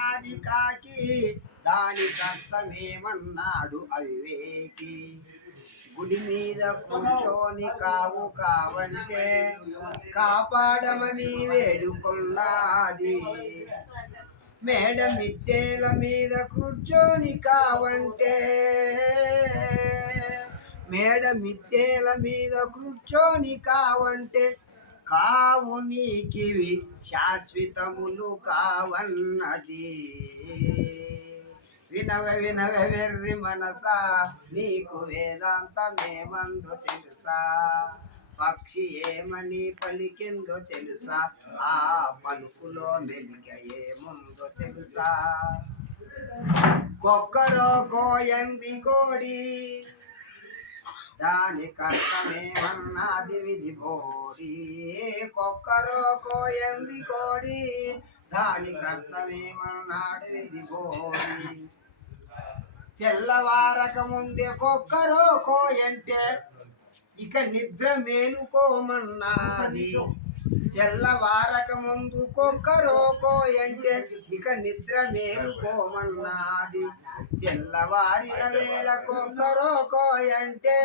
అన్నది కాకి దానికి అర్థమేమన్నాడు అవివేకి. గుడి మీద కూర్చొని కావు కావంటే కాపాడమని వేడుకున్నది. మేడ మిద్దెల మీద కూర్చొని కావంటే మేడ మిద్దెల మీద కూర్చొని కావంటే కావు నీకివి శాశ్వతములు కావన్నది. వినవే వినవే వెర్రి మనసా నీకు వేదాంతమేమందో తెలుసా. పక్షి ఏమని పలికిందో తెలుసా, ఆ పలుకులో మెలిక ఏముందో తెలుసా. కొక్కరో కోయంది కోడి దాని కష్టమేమన్నది విధి బోడి. కొక్కరో కోయంది కోడి దాని కష్టమేమన్నాడు విధి బోడి. తెల్లవారక ముందే కొక్కరో కోయంటే ఇక నిద్ర మేలుకోమన్నది. తెల్లవారక ముందు కొక్కరో కోయంటే ఇక నిద్ర మేలుకోమన్నది. తెల్లవారిన వేళ కొక్కరో కోయంటే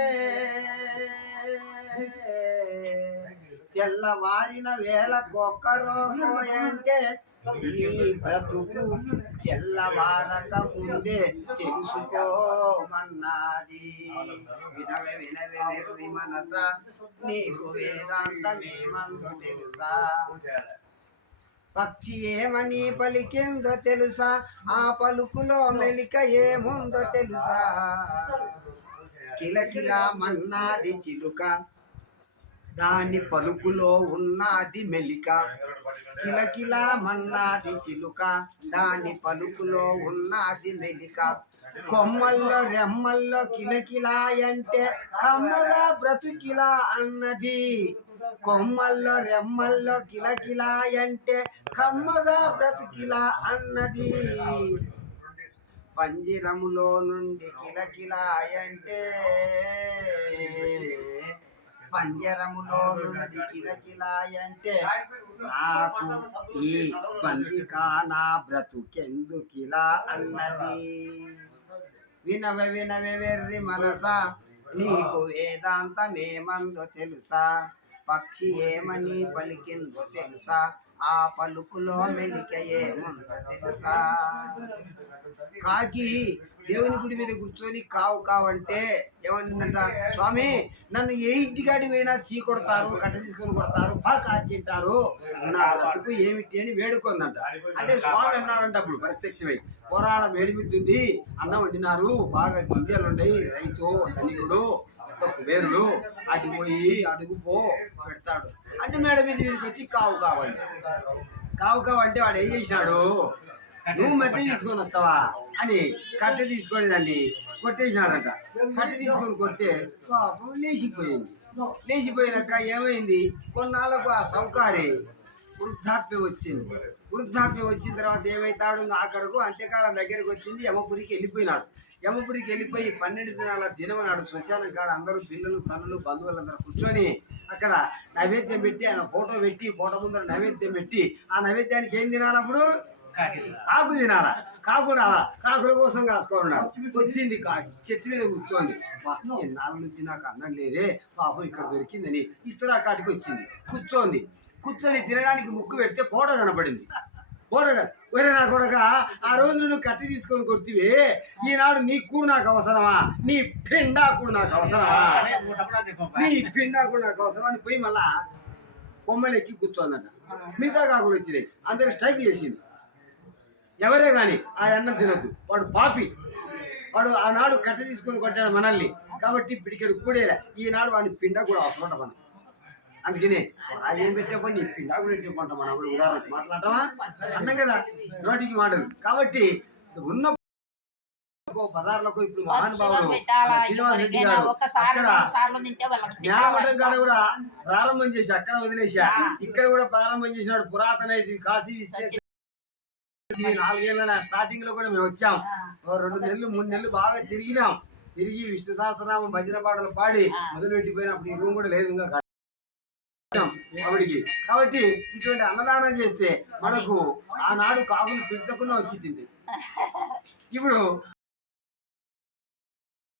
తెల్లవారిన వేళ కొక్కరో కోయంటే నీ బ్రతుకు తెల్లవారక ముందే తెలుసుకోమన్నది. వినవే వినవే వెర్రి మనస నీకు వేదాంతమేమందో తెలుసా. పక్షి ఏమని పలికిందో తెలుసా, ఆ పలుకులో మెలిక ఏముందో తెలుసా. కిలకిలా మన్నాది చిలుక దాని పలుకులో ఉన్నది మెలిక. కిలకిలా మన్నాది చిలుక దాని పలుకులో ఉన్నది మెలిక. కొమ్మల్లో రెమ్మల్లో కిలకిలాయంటే కమ్మగా బ్రతుకిలా అన్నది. కొమ్మల్లో రెమ్మల్లో కిలకిలాయంటే కమ్మగా బ్రతుకిలా అన్నది. పంజిరములో నుండి కిలకిలాయంటే పంజరములో నుండి కిలకిలాయంటే నాకు ఈ బందికానా బ్రతుకెందుకిలా అన్నది. వినవే వినవే వెర్రి మనసా నీకు వేదాంతమేమందో తెలుసా. పక్షి ఏమని పలికిందో తెలుసా, ఆ పలుకులో మెలిక ఏముందో తెలుసా. కాకి దేవుని గుడి మీద కూర్చొని కావు కావంటే ఏమన్నంట, స్వామి నన్ను ఏ ఇంటికాడికి పోయినా చీ కొడతారు, కట్ట తీసుకొని కొడతారు, కాకింటారు, నా బ్రతుకు ఏమిటి అని వేడుకుందంట. అంటే స్వామి అన్నారంట అప్పుడు ప్రత్యక్షమై, పోరాడం వేడిమిద్దుంది, అన్నం వండినారు, బాగా గింజలు ఉన్నాయి, రైతు ధనికుడు కుబేరుడు, అటుకు పోయి అడుగుపో పెడతాడు అంటే మేడ మీదకి వచ్చి కావు కావండి. కావు కావంటే వాడు ఏం చేసినాడు, నువ్వు మధ్య తీసుకొని వస్తావా అని కట్టె తీసుకొని దాన్ని కొట్టేసినాడంట. కట్టె తీసుకొని కొడితే పాపం లేచిపోయింది. లేచిపోయినాక ఏమైంది, కొన్నాళ్ళకు ఆ సౌకారి వృద్ధాప్యం వచ్చింది. వృద్ధాప్యం వచ్చిన తర్వాత ఏమైతాడు, ఆఖరకు అంత్యకాలం దగ్గరికి వచ్చింది. యమపురికి వెళ్ళిపోయినాడు. యమపురికి వెళ్ళిపోయి 12 దినాల దినం నాడు శ్మశానం కాడ అందరూ పిల్లలు తల్లులు బంధువులందరూ కూర్చొని అక్కడ నైవేద్యం పెట్టి, ఆయన ఫోటో పెట్టి, ఫోటో ముందర నైవేద్యం పెట్టి, ఆ నైవేద్యానికి ఏం తినాలప్పుడు కాకు తినాలా. కాకు రావాలా, కాకుల కోసం కాసుకోనున్నాడు. వచ్చింది కాకి చెట్టు మీద కూర్చోంది. ఎన్నాళ్ళ నుంచి నాకు అన్నం లేదే, పాపం ఇక్కడ దొరికిందని ఇస్తురా కాటికి వచ్చింది. కూర్చొని తినడానికి ముక్కు పెడితే ఫోటో కనపడింది. ఫోటో ఒరే నా కొడక, ఆ రోజు నువ్వు కట్టి తీసుకొని కొడుతీవి, ఈనాడు నీ కూడు నాకు అవసరమా, నీ పిండా కూడా నాకు అవసరమా, నీ పిండా కూడా నాకు అవసరమా అని పోయి మళ్ళా కొమ్మలు ఎక్కి కూర్చోందంట. మిగతా కాకుండా వచ్చినాయి, అందరికి స్ట్రైక్ చేసింది. ఎవరే కానీ ఆ అన్నం తినద్దు, వాడు పాపి, వాడు ఆనాడు కట్టె తీసుకొని కొట్టాడు మనల్ని, కాబట్టి పిడికెడు కూడేలా, ఈనాడు వాడిని పిండా కూడా అవసరం మనం. అందుకనే ఏం పెట్టేపో నీ పిండా కూడా పెట్టేపోంట మనం ఉదాహరణకు మాట్లాడటమా అన్నాం కదా, నోటికి మాటలు. కాబట్టి ఉన్న పదార్థాలకు ఇప్పుడు మహానుభావుడు శ్రీనివాస రెడ్డి గారు అక్కడ జ్ఞానమఠం కాడ కూడా ప్రారంభం చేసి అక్కడ వదిలేసా, ఇక్కడ కూడా ప్రారంభం చేసినాడు. పురాతన కాశీ విశ్వేశ్వర 4 ఏళ్ళ స్టార్టింగ్ లో కూడా మేము వచ్చాం. 2 నెలలు 3 నెలలు బాగా తిరిగినాం. తిరిగి విష్ణు సహస్రనామం భజన పాటలు పాడి మొదలు పెట్టిపోయినప్పుడు ఈ రూమ్ కూడా లేదు. ఇంకా ఆవిడికి. కాబట్టి ఇటువంటి అన్నదానం చేస్తే మనకు ఆనాడు కాకులు పిలిచకుండా వచ్చి తింది. ఇప్పుడు